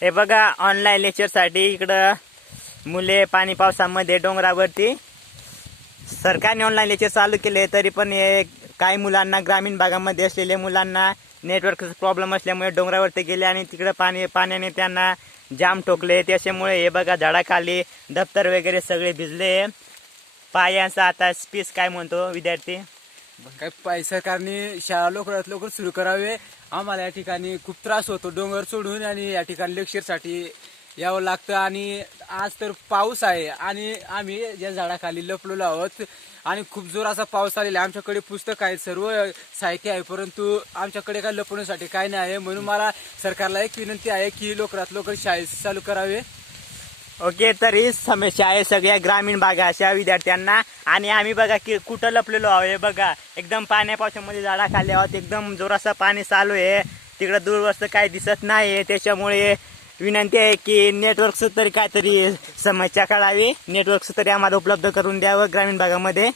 हे बघा ऑनलाईन लेक्चरसाठी इकडं मुले पाणी पावसामध्ये डोंगरावरती. सरकारने ऑनलाईन लेक्चर चालू केले तरी पण हे काही मुलांना ग्रामीण भागामध्ये असलेल्या मुलांना नेटवर्क प्रॉब्लेम असल्यामुळे डोंगरावरती गेले आणि तिकडं पाणी पाण्याने त्यांना जाम ठोकले. त्याच्यामुळे हे बघा झाडाखाली दप्तर वगैरे सगळे भिजले. पायांचा आता स्पीच काय म्हणतो विद्यार्थी? काय पाय सरकारने शाळा लवकरात लवकर सुरू करावे. आम्हाला या ठिकाणी खूप त्रास होतो. डोंगर सोडून आणि या ठिकाणी लेक्चरसाठी यावं लागतं. आणि आज तर पाऊस आहे आणि आम्ही या झाडाखाली लपलेलो आहोत. आणि खूप जोर असा पाऊस आलेला आहे. आमच्याकडे पुस्तक आहे सर्व साहित्य आहे. परंतु आमच्याकडे काय लपवण्यासाठी काय नाही आहे. म्हणून मला सरकारला एक विनंती आहे की लवकरात लवकर शाळे चालू करावे. ओके तर ही समस्या आहे सगळ्या ग्रामीण भागाच्या विद्यार्थ्यांना. आणि आम्ही बघा की कुठं लपलेलो आहोत. हे बघा एकदम पाण्या पावसामध्ये झाडा खाली आहोत. एकदम जोराचं पाणी चालू आहे. तिकडं दूरवरच काही दिसत नाही त्याच्यामुळे विनंती आहे की नेटवर्कचं तरी काहीतरी समस्या काढावी नेटवर्कचं तरी आम्हाला उपलब्ध करून द्यावं ग्रामीण भागामध्ये.